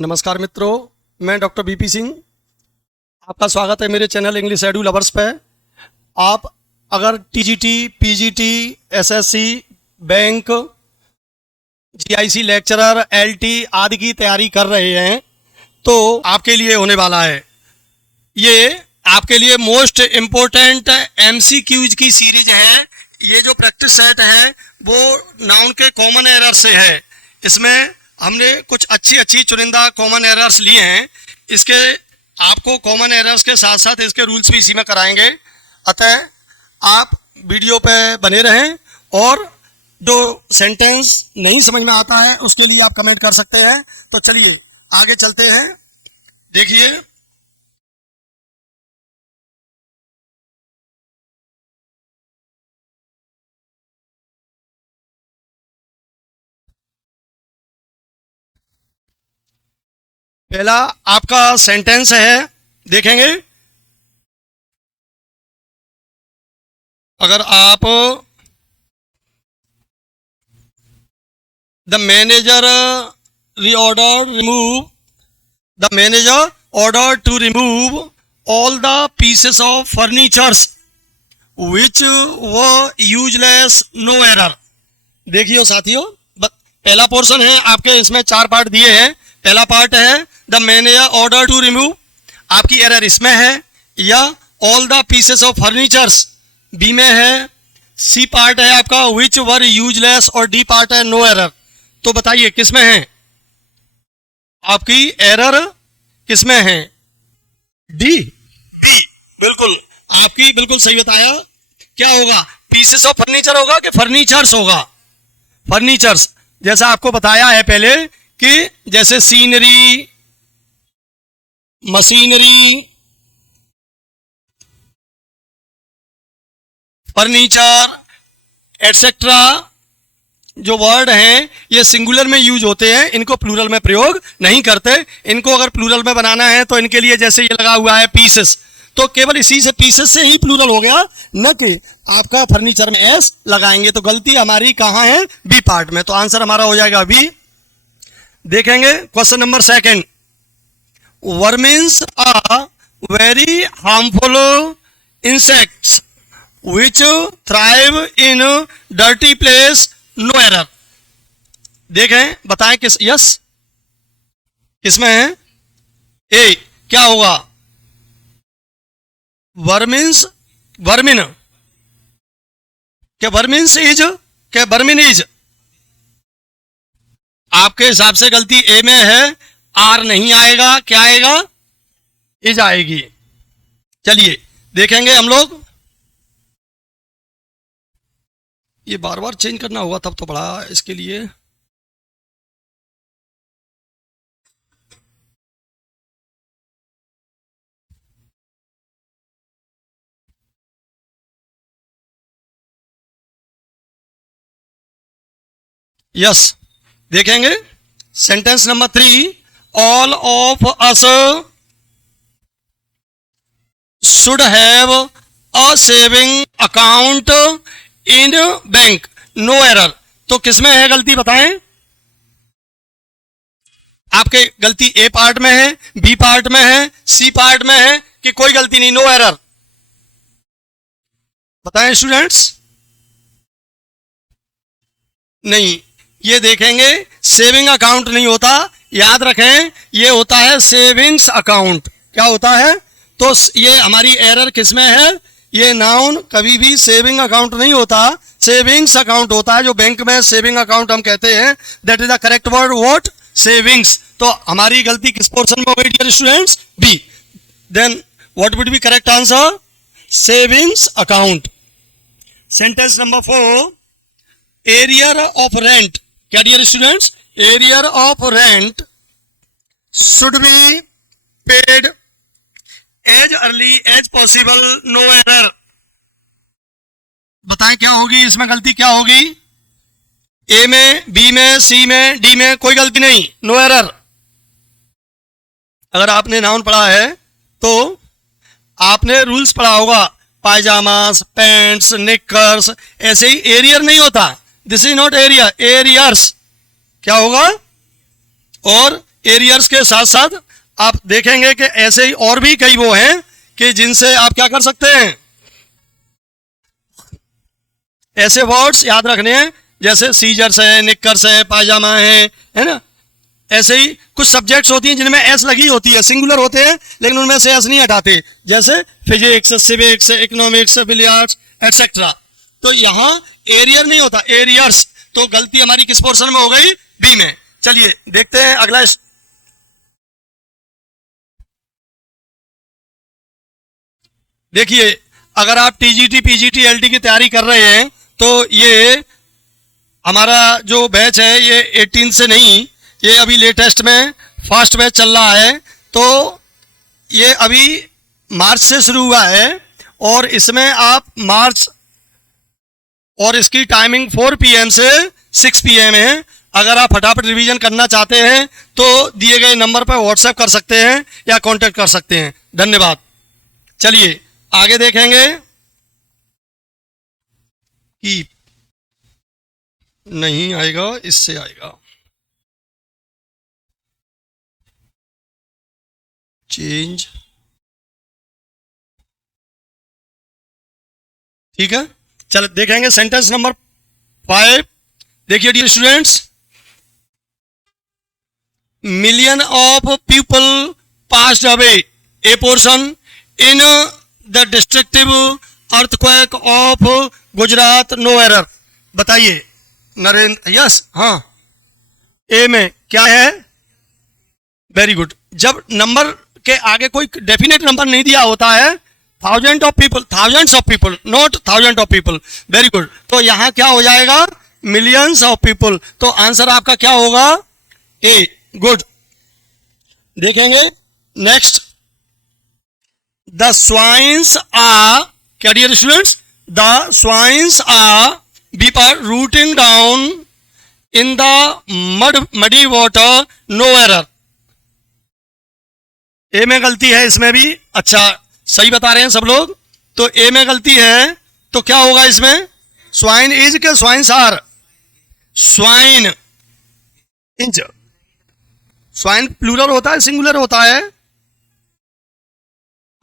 नमस्कार मित्रों, मैं डॉक्टर बीपी सिंह। आपका स्वागत है मेरे चैनल इंग्लिश एडू लवर्स पे। आप अगर TGT, PGT, SSC, bank, GIC lecturer, LT आदि की तैयारी कर रहे हैं तो आपके लिए होने वाला है। ये आपके लिए मोस्ट इम्पोर्टेंट एमसीक्यूज की सीरीज है। ये जो प्रैक्टिस सेट है वो नाउन के कॉमन एरर से है। इसमें हमने कुछ अच्छी चुनिंदा कॉमन एरर्स लिए हैं। इसके आपको कॉमन एरर्स के साथ साथ इसके रूल्स भी इसी में कराएंगे। अतः आप वीडियो पे बने रहें और जो सेंटेंस नहीं समझ में आता है उसके लिए आप कमेंट कर सकते हैं। तो चलिए आगे चलते हैं। देखिए, पहला आपका सेंटेंस है, देखेंगे। अगर आप the manager ordered to remove all the pieces of furnitures which were useless, no error। देखियो साथियों, पहला पोर्शन है आपके, इसमें 4 पार्ट दिए हैं। पहला पार्ट है the manager order to remove, आपकी एरर इसमें है। या all the pieces of furnitures B में है। सी पार्ट है आपका विच वर यूजलेस और डी पार्ट है नो एरर। तो बताइए किसमें है आपकी एरर, किसमें है? डी। बिल्कुल, आपकी बिल्कुल सही बताया। क्या होगा? पीसेस ऑफ फर्नीचर होगा कि फर्नीचर्स होगा? फर्नीचर्स। जैसा आपको बताया है पहले कि जैसे सीनरी, मशीनरी, फर्नीचर एटसेट्रा जो वर्ड हैं ये सिंगुलर में यूज होते हैं, इनको प्लूरल में प्रयोग नहीं करते। इनको अगर प्लूरल में बनाना है तो इनके लिए जैसे ये लगा हुआ है पीसेस, तो केवल इसी से पीसेस से ही प्लूरल हो गया, न कि आपका फर्नीचर में एस लगाएंगे। तो गलती हमारी कहां है? बी पार्ट में। तो आंसर हमारा हो जाएगा बी। देखेंगे question number 2। Vermins are very harmful insects which thrive in dirty place, no error. देखें, बताएं किस, यस किसमें है? ए। क्या होगा? वर्मिन्स, वर्मिन, क्या वर्मिन्स इज, क्या वर्मिन इज? आपके हिसाब से गलती ए में है। आर नहीं आएगा, क्या आएगा? इज आएगी। चलिए देखेंगे हम लोग। ये बार बार चेंज करना होगा तब तो बड़ा इसके लिए। यस, देखेंगे sentence number 3। All of us should have a saving account in bank, no error. तो किसमें है गलती, बताएं? आपके गलती ए पार्ट में है, बी पार्ट में है, सी पार्ट में है, कि कोई गलती नहीं, नो एरर? बताएं स्टूडेंट्स। नहीं, ये देखेंगे सेविंग अकाउंट नहीं होता, याद रखें ये होता है सेविंग्स अकाउंट। क्या होता है? तो ये हमारी एरर किसमें है? ये नाउन कभी भी सेविंग अकाउंट नहीं होता, सेविंग्स अकाउंट होता है। जो बैंक में सेविंग अकाउंट हम कहते हैं, that is the correct word, what? Savings. तो हमारी गलती किस पोर्शन में हो गई dear students? B. Then what would be correct answer? Savings account. Sentence number 4। Arrear of rent, क्या dear students? Arrear of rent should be paid as early as possible, no error. बताएं क्या होगी इसमें गलती, क्या होगी? ए में, बी में, सी में, डी में कोई गलती नहीं, नो एरर। अगर आपने नाउन पढ़ा है तो आपने रूल्स पढ़ा होगा, पायजामास, पैंट्स, निकर्स, ऐसे ही। एरियर नहीं होता, this is not arrear, arrears. क्या होगा? और एरियर्स के साथ साथ आप देखेंगे कि ऐसे ही और भी कई वो हैं कि जिनसे आप क्या कर सकते हैं, ऐसे वर्ड्स याद रखने हैं जैसे सीजर्स है, निकर्स है, पायजामा है ना। ऐसे ही कुछ सब्जेक्ट्स होती हैं जिनमें एस लगी होती है, सिंगुलर होते हैं लेकिन उनमें से एस नहीं हटाते, जैसे physics, civics, economics, billiards etcetera. तो यहां एरियर नहीं होता, एरियर्स। तो गलती हमारी किस पोर्शन में हो गई, बी में। चलिए देखते हैं अगला। देखिए अगर आप टीजीटी, पीजीटी, एलटी की तैयारी कर रहे हैं तो ये हमारा जो बैच है ये 18 से नहीं, ये अभी लेटेस्ट में फर्स्ट बैच चल रहा है। तो ये अभी मार्च से शुरू हुआ है और इसमें आप मार्च, और इसकी टाइमिंग 4 PM से 6 PM है। अगर आप फटाफट रिवीजन करना चाहते हैं तो दिए गए नंबर पर व्हाट्सएप कर सकते हैं या कांटेक्ट कर सकते हैं। धन्यवाद। चलिए आगे देखेंगे कि नहीं आएगा, इससे आएगा। चेंज, ठीक है। चलो देखेंगे सेंटेंस नंबर 5। देखिए dear students, million of people passed away a portion in the destructive earthquake of Gujarat, no error. बताइए नरेंद्र, यस, हाँ, ए में क्या है, वेरी गुड। जब नंबर के आगे कोई डेफिनेट नंबर नहीं दिया होता है, thousand of people, thousands of people, not thousand of people, very good. तो यहां क्या हो जाएगा, मिलियंस ऑफ पीपल। तो आंसर आपका क्या होगा, ए, गुड। देखेंगे नेक्स्ट, द स्वाइन्स आर, क्या dear students, the swines are be पर rooting down in the muddy water, no error. A में गलती है इसमें भी, अच्छा सही बता रहे हैं सब लोग। तो ए में गलती है तो क्या होगा इसमें, स्वाइन इज के स्वाइन्स आर, स्वाइन इंज, स्वाइन प्लूरल होता है सिंगुलर होता है,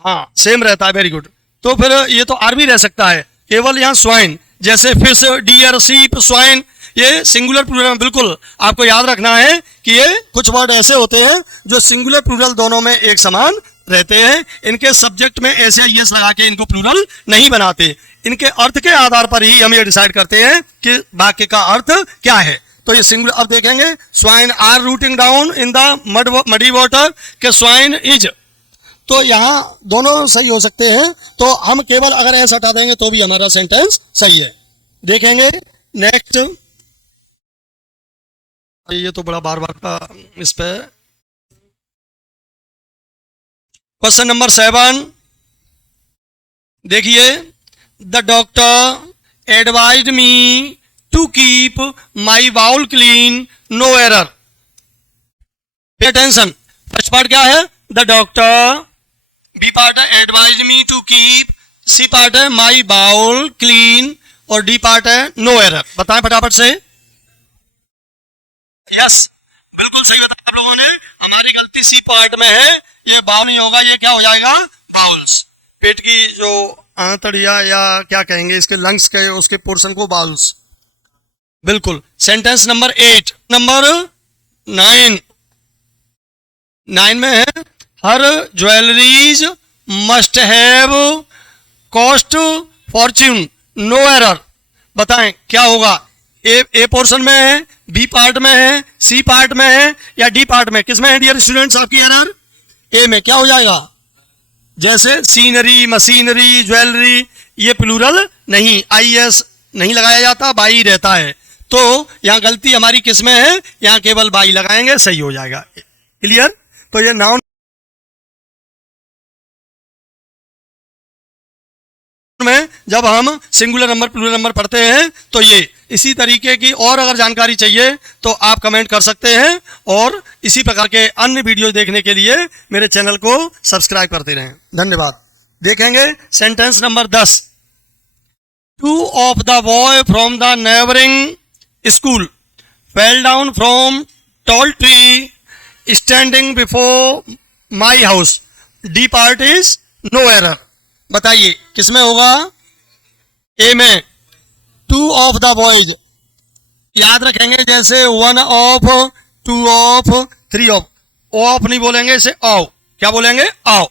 हाँ सेम रहता है, वेरी गुड। तो फिर ये तो आर भी रह सकता है, केवल यहां स्वाइन, जैसे फिश, डियर, सीप, स्वाइन, ये सिंगुलर प्लूरल में। बिल्कुल आपको याद रखना है कि ये कुछ वर्ड ऐसे होते हैं जो सिंगुलर प्लूरल दोनों में एक समान रहते हैं। इनके सब्जेक्ट में ऐसे यस लगा के इनको प्लूरल नहीं बनाते, इनके अर्थ के आधार पर ही हम ये डिसाइड करते हैं कि वाक्य का अर्थ क्या है। तो ये सिंगुलर, अब देखेंगे swine are rooting down in the muddy water, के स्वाइन इज। तो यहां दोनों सही हो सकते हैं, तो हम केवल अगर ऐसा हटा देंगे तो भी हमारा सेंटेंस सही है। देखेंगे नेक्स्ट, ये तो बड़ा बार बार का इस पे, क्वेश्चन नंबर 7। देखिए, the doctor advised me to keep my bowel clean, no error. Pay attention, first part क्या है, द डॉक्टर, बी पार्ट है advised me to keep, C part है माई बाउल क्लीन, और डी पार्ट है no error. बताएं फटाफट से। Yes, बिल्कुल सही बताया आप लोगों ने। हमारी गलती सी पार्ट में है, ये बाउल नहीं होगा, ये क्या हो जाएगा, बाउल्स। पेट की जो आंतड़िया या क्या कहेंगे इसके लंग्स के उसके पोर्शन को बाउल्स। बिल्कुल। सेंटेंस नंबर 8, नंबर 9, 9 में है, her jewelleries must have cost fortune, no error. बताएं क्या होगा, ए पोर्शन में है, बी पार्ट में है, सी पार्ट में है या डी पार्ट में, किसमें है डियर स्टूडेंट्स आपकी एरर, ए में। क्या हो जाएगा, जैसे सीनरी, मशीनरी, ज्वेलरी, ये प्लूरल नहीं, आईएस नहीं लगाया जाता, बाई रहता है। तो यहां गलती हमारी किसमें है, यहां केवल बाई लगाएंगे, सही हो जाएगा। क्लियर। तो ये नाउन में जब हम सिंगुलर नंबर, प्लूरल नंबर पढ़ते हैं तो ये इसी तरीके की और अगर जानकारी चाहिए तो आप कमेंट कर सकते हैं, और इसी प्रकार के अन्य वीडियो देखने के लिए मेरे चैनल को सब्सक्राइब करते रहें। धन्यवाद। देखेंगे sentence number 10, two of the boy from the neighbouring school fell down from tall tree standing before my house, D part is no error. बताइए किसमें होगा? ए में, टू ऑफ द बॉयज। याद रखेंगे जैसे one of, two of, three of. Of नहीं बोलेंगे, इसे आओ। क्या बोलेंगे? आओ।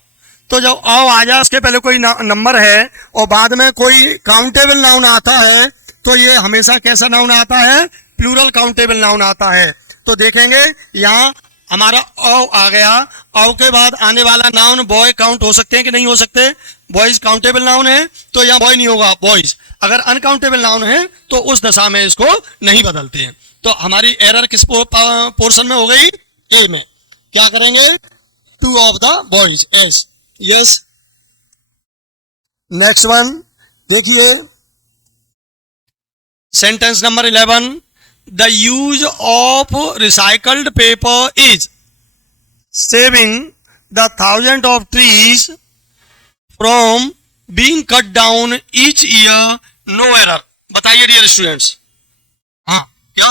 तो जब आओ आ जाए उसके पहले कोई नंबर है और बाद में कोई काउंटेबल नाउन आता है तो ये हमेशा कैसा नाउन आता है? प्लूरल काउंटेबल नाउन आता है। तो देखेंगे यहाँ हमारा औ आ गया। औ के बाद आने वाला नाउन बॉय काउंट हो सकते हैं कि नहीं हो सकते? बॉयज काउंटेबल नाउन है तो यहाँ बॉय नहीं होगा, बॉयज। अगर अनकाउंटेबल नाउन है तो उस दशा में इसको नहीं बदलते हैं। तो हमारी एरर किस पोर्शन में हो गई? ए में। क्या करेंगे? Two of the boys, yes. Yes. Next one देखिए, sentence number 11। The use of recycled paper is saving the thousand of trees from being cut down each year, no error. बताइए dear students. हाँ क्या?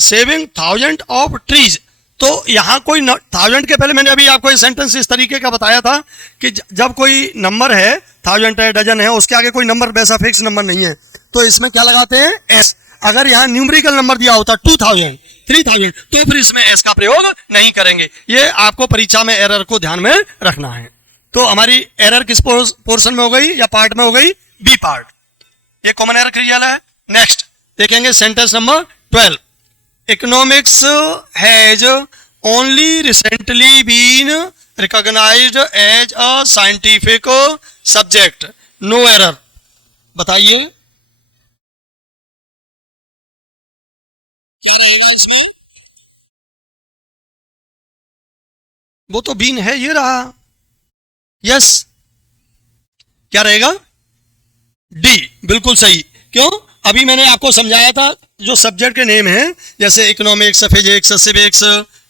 Saving thousand of trees. तो यहां कोई thousand के पहले मैंने अभी आपको ये सेंटेंस इस तरीके का बताया था कि जब कोई नंबर है, थाउजेंड है, डजन है, उसके आगे कोई नंबर वैसा फिक्स नंबर नहीं है तो इसमें क्या लगाते हैं? एस। अगर यहाँ न्यूमेरिकल नंबर दिया होता 2000, 3000 तो फिर इसमें एस का प्रयोग नहीं करेंगे। ये आपको परीक्षा में एरर को ध्यान में रखना है। तो हमारी एरर किस पोर्शन में हो गई या पार्ट में हो गई? B part. ये कॉमन एरर क्रिया है। नेक्स्ट देखेंगे sentence number 12। Economics has only recently been recognised as a scientific subject, no error. बताइए वो तो बीन है, ये रहा। यस। क्या रहेगा? डी। बिल्कुल सही। क्यों? अभी मैंने आपको समझाया था जो सब्जेक्ट के नेम हैं जैसे इकोनॉमिक्स, फिजिक्स, सिविक्स,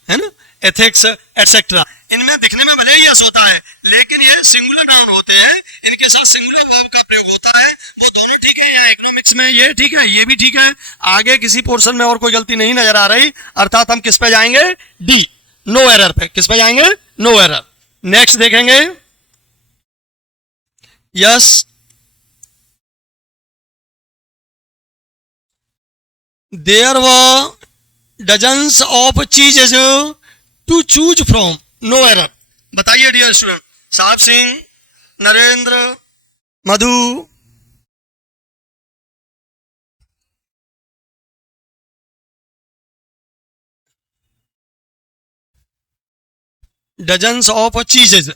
है ना, एथिक्स एटसेट्रा, इनमें दिखने में भले ही यस होता है लेकिन ये सिंगुलर नाउन होते हैं, इनके साथ सिंगुलर वर्ब का प्रयोग होता है। वो दोनों ठीक है, यहाँ इकोनॉमिक्स में ये ठीक है, ये भी ठीक है। आगे किसी पोर्शन में और कोई गलती नहीं नजर आ रही, अर्थात हम किस पे जाएंगे? डी, नो एरर पे। किस पे जाएंगे? No error. नेक्स्ट देखेंगे। Yes. There were dozens of cheeses to choose from, no error. बताइए dear student. Sahab Singh, Narendra, Madhu, dozens of cheeses.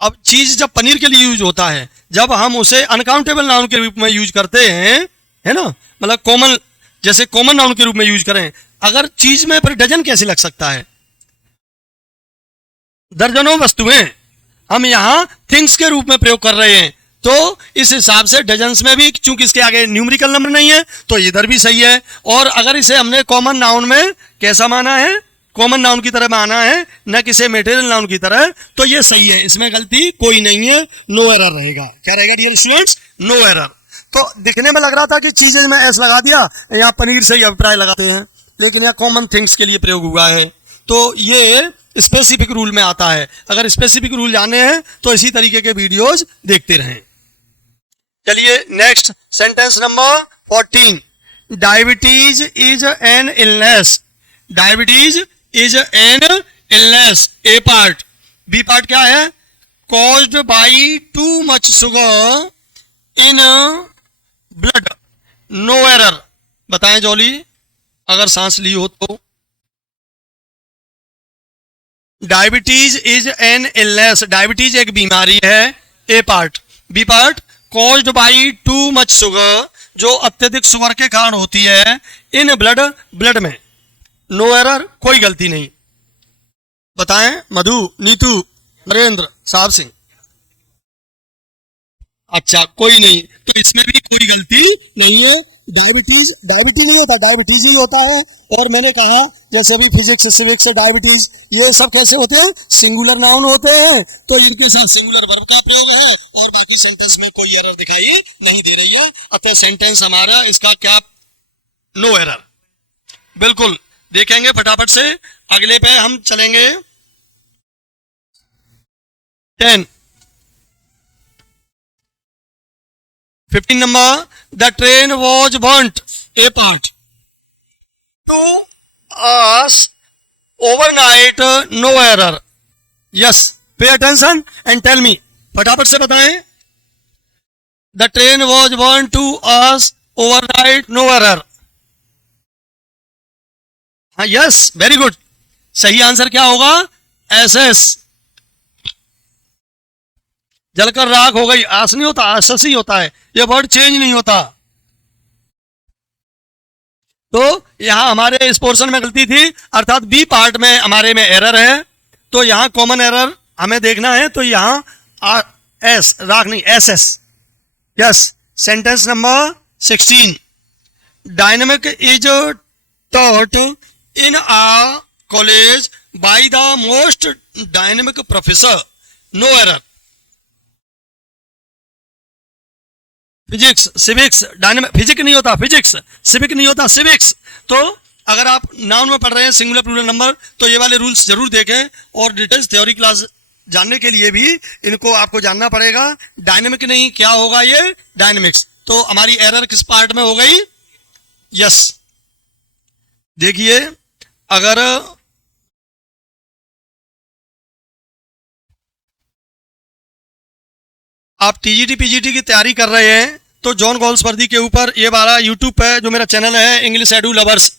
अब चीज जब पनीर के लिए यूज होता है, जब हम उसे अनकाउंटेबल नाउन के रूप में यूज करते हैं, है ना, मतलब कॉमन, जैसे कॉमन नाउन के रूप में यूज करें, अगर चीज में फिर डजन कैसे लग सकता है? दर्जनों वस्तुएं हम यहां थिंग्स के रूप में प्रयोग कर रहे हैं, तो इस हिसाब से डजन्स में भी चूंकि इसके आगे न्यूमेरिकल नंबर नहीं है तो इधर भी सही है। और अगर इसे हमने कॉमन नाउन में कैसा माना है? कॉमन नाउन की तरह माना है, न किसी मेटेरियल नाउन की तरह, तो ये सही है, इसमें गलती कोई नहीं है, नो एरर रहेगा। क्या रहेगा डियर स्टूडेंट्स? No error. तो दिखने में लग रहा था कि चीजें में एस लगा दिया, यहाँ पनीर से ही अभिप्राय लगाते हैं, लेकिन यहाँ कॉमन थिंग्स के लिए प्रयोग हुआ है, तो ये स्पेसिफिक रूल में आता है। अगर स्पेसिफिक रूल जाने हैं तो इसी तरीके के वीडियोज देखते रहें। चलिए next sentence number 14। Diabetes is an illness. Diabetes is an illness, A part. B part क्या है? Caused by too much sugar in blood, no error. बताएं जॉली, अगर सांस ली हो तो। Diabetes is an illness, diabetes एक बीमारी है, A part. B part, caused by too much sugar, जो अत्यधिक शुगर के कारण होती है, इन ब्लड, ब्लड में, नो एरर, कोई गलती नहीं। बताएं मधु, नीतू, नरेंद्र, साहब सिंह। अच्छा, कोई नहीं, तो इसमें भी कोई गलती नहीं है। डायबिटीज, डायबिटीज नहीं होता, डायबिटीज ही होता है। और मैंने कहा जैसे अभी फिजिक्स, सिविक्स, डायबिटीज, ये सब कैसे होते हैं? सिंगुलर नाउन होते हैं, तो इनके साथ सिंगुलर वर्ब का प्रयोग है और बाकी सेंटेंस में कोई एरर दिखाई नहीं दे रही है। अतः सेंटेंस हमारा इसका क्या नो एरर। बिल्कुल, देखेंगे फटाफट से। अगले पे हम चलेंगे 10। 15 number, the train was burnt a part two hours overnight, no error. Yes, pay attention and tell me, फटाफट से बताएं। The train was burnt two hours overnight, no error. हाँ, यस, वेरी गुड। सही आंसर क्या होगा? SS. जलकर राख हो गई, आस नहीं होता, आसस ही होता है, ये वर्ड चेंज नहीं होता। तो यहां हमारे इस पोर्शन में गलती थी, अर्थात बी पार्ट में हमारे में एरर है। तो यहां कॉमन एरर हमें देखना है, तो यहां एस राख नहीं, S S. Yes, sentence number 16, dynamic is taught in a college by the most dynamic professor, no error। Physics, civics, dynamic, physics नहीं होता फिजिक्स, सिविक नहीं होता सिविक्स। तो अगर आप नाउन में पढ़ रहे हैं सिंगुलर प्लूरल नंबर, तो ये वाले रूल्स जरूर देखें, और डिटेल्स थ्योरी क्लास जानने के लिए भी इनको आपको जानना पड़ेगा। डायनेमिक नहीं, क्या होगा ये? डायनेमिक्स। तो हमारी एरर किस पार्ट में हो गई? यस। देखिए, अगर आप टीजीटी पीजीटी की तैयारी कर रहे हैं, तो जॉन गोल्सवर्दी के ऊपर ये वाला यूट्यूब पे जो मेरा चैनल है इंग्लिश एडू लवर्स,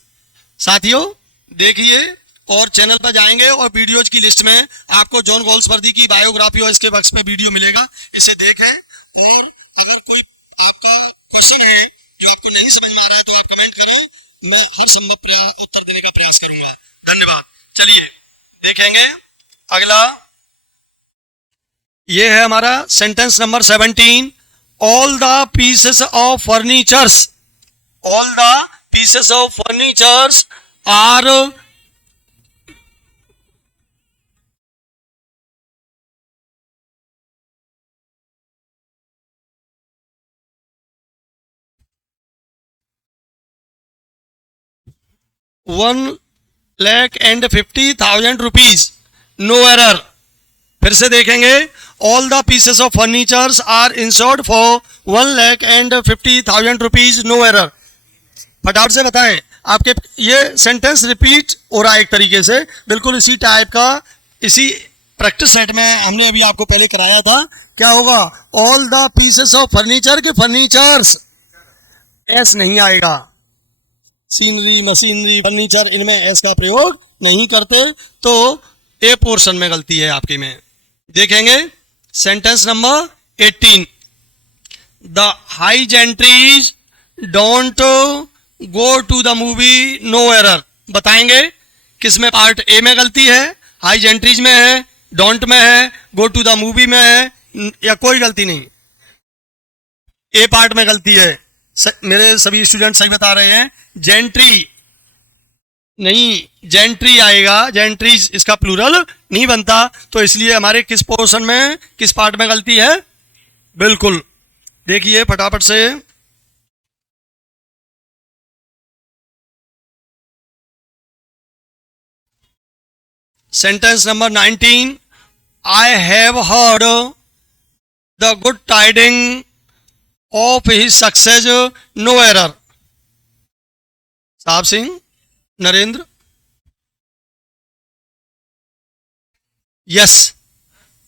साथियों देखिए, और चैनल पर जाएंगे और वीडियोज की लिस्ट में आपको जॉन गोल्सवर्दी की बायोग्राफी और इसके वर्क्स पे वीडियो मिलेगा, इसे देखें। और अगर कोई आपका क्वेश्चन है जो आपको नहीं समझ में आ रहा है, तो आप कमेंट करें, मैं हर संभव उत्तर देने का प्रयास करूंगा। धन्यवाद। चलिए देखेंगे अगला, ये है हमारा sentence number 17, all the pieces of furnitures, all the pieces of furnitures are ₹1,50,000, no error. फिर से देखेंगे, all the pieces of furnitures are insured for ₹1,50,000, no error. फटाफट से बताएं, आपके ये सेंटेंस रिपीट हो रहा है एक तरीके से, बिल्कुल इसी टाइप का, इसी प्रैक्टिस सेट में हमने अभी आपको पहले कराया था। क्या होगा? All the pieces of furniture के फर्नीचर्स, एस नहीं आएगा। सीनरी, मशीनरी, फर्नीचर, इनमें एस का प्रयोग नहीं करते, तो ए पोर्शन में गलती है आपकी में। देखेंगे sentence number 18, the high gentries don't go to the movie, no error. बताएंगे किस में पार्ट ए में गलती है? हाई जेंट्रीज में है, डोंट में है, गो टू द मूवी में है, या कोई गलती नहीं? ए पार्ट में गलती है। मेरे सभी स्टूडेंट सही बता रहे हैं। जेंट्री नहीं, जेंट्री आएगा, जेंट्रीज इसका प्लूरल नहीं बनता, तो इसलिए हमारे किस पोर्शन में, किस पार्ट में गलती है? बिल्कुल, देखिए फटाफट से। Sentence number 19, I have heard the good tiding of his success, no error. Sahab Singh, Narendra. Yes,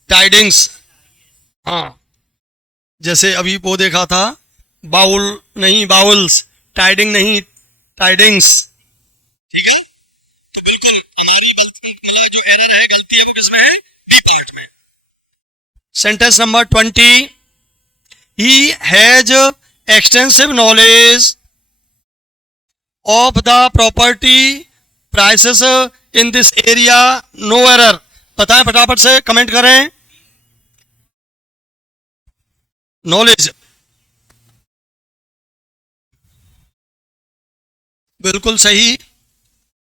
tidings. हाँ, जैसे अभी वो देखा था, बाउल नहीं बाउल्स, टाइडिंग नहीं टाइडिंग्स। ठीक है, तो बिल्कुल हमारी जो एरर है, गलती है, वो किसमें है? बी पार्ट में। Sentence number 20, he has extensive knowledge of the property prices in this area, no error। बताएं फटाफट से, कमेंट करें। नॉलेज, बिल्कुल सही।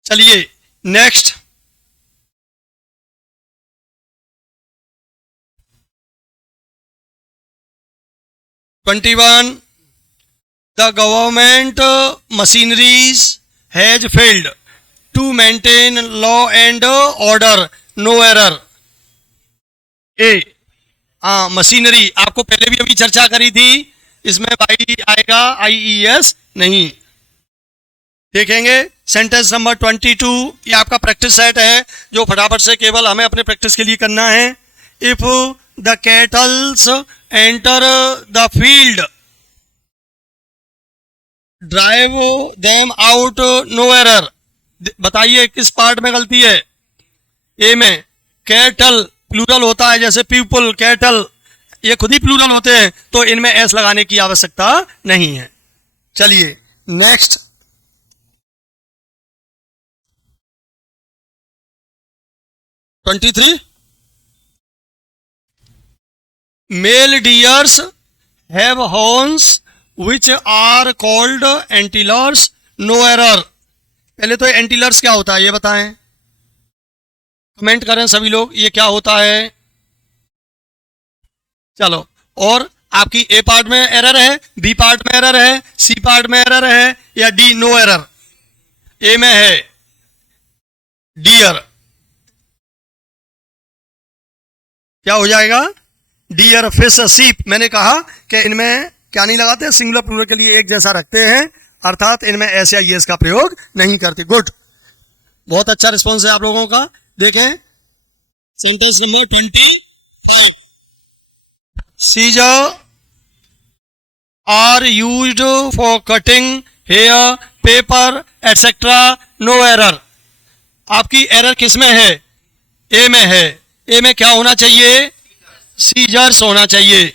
चलिए next, the government machineries has failed to maintain law and order, no error. A, हाँ machinery आपको पहले भी अभी चर्चा करी थी, इसमें वाई आएगा, IES नहीं। देखेंगे सेंटेंस नंबर 22, ये आपका प्रैक्टिस सेट है जो फटाफट से केवल हमें अपने प्रैक्टिस के लिए करना है। If the cattles enter the field, drive them out, no error. बताइए किस पार्ट में गलती है? ए में। कैटल प्लूरल होता है, जैसे पीपल, कैटल ये खुद ही प्लूरल होते हैं, तो इनमें एस लगाने की आवश्यकता नहीं है। चलिए next, 23, male deers have horns which are called antlers, no error. पहले तो एंटीलर्स क्या होता है ये बताएं, कमेंट करें सभी लोग, ये क्या होता है? चलो, और आपकी ए पार्ट में एरर है, बी पार्ट में एरर है, सी पार्ट में एरर है, या डी नो एरर? ए में है डियर, क्या हो जाएगा? डियर, फिश, सीप। मैंने कहा कि इनमें क्या नहीं लगाते, सिंगुलर प्लूरल के लिए एक जैसा रखते हैं, अर्थात इनमें एस या येस का प्रयोग नहीं करते। गुड, बहुत अच्छा रिस्पॉन्स है आप लोगों का। देखें sentence number 20, scissor are used for cutting hair, paper etcetera, no error. आपकी एरर किस में है? ए में है। ए में क्या होना चाहिए? सीजर्स होना चाहिए।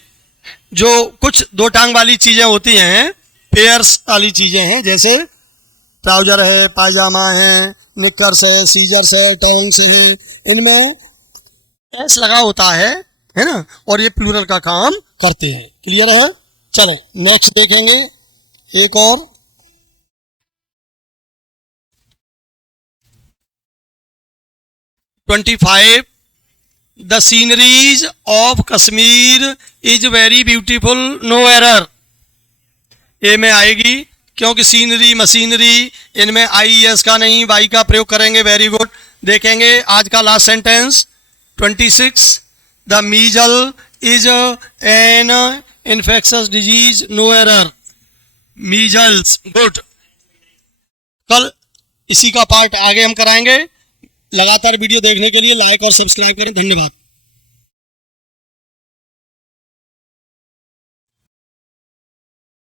जो कुछ दो टांग वाली चीजें होती हैं, पेयर्स वाली चीजें हैं, जैसे ट्राउजर है, पायजामा है, निकर्स है, सीजर्स है, टर्म्स है, इनमें एस लगा होता है ना, और ये प्लूरल का काम करते हैं। क्लियर है? चलो नेक्स्ट देखेंगे एक और, 25, the sceneries of Kashmir is very beautiful, no error. A में आएगी, क्योंकि सीनरी मशीनरी इनमें IES का नहीं, वाई का प्रयोग करेंगे। Very good. देखेंगे आज का last sentence 26, the measle is an infectious disease, no error. Measles, good. कल इसी का पार्ट आगे हम कराएंगे। लगातार वीडियो देखने के लिए लाइक और सब्सक्राइब करें। धन्यवाद।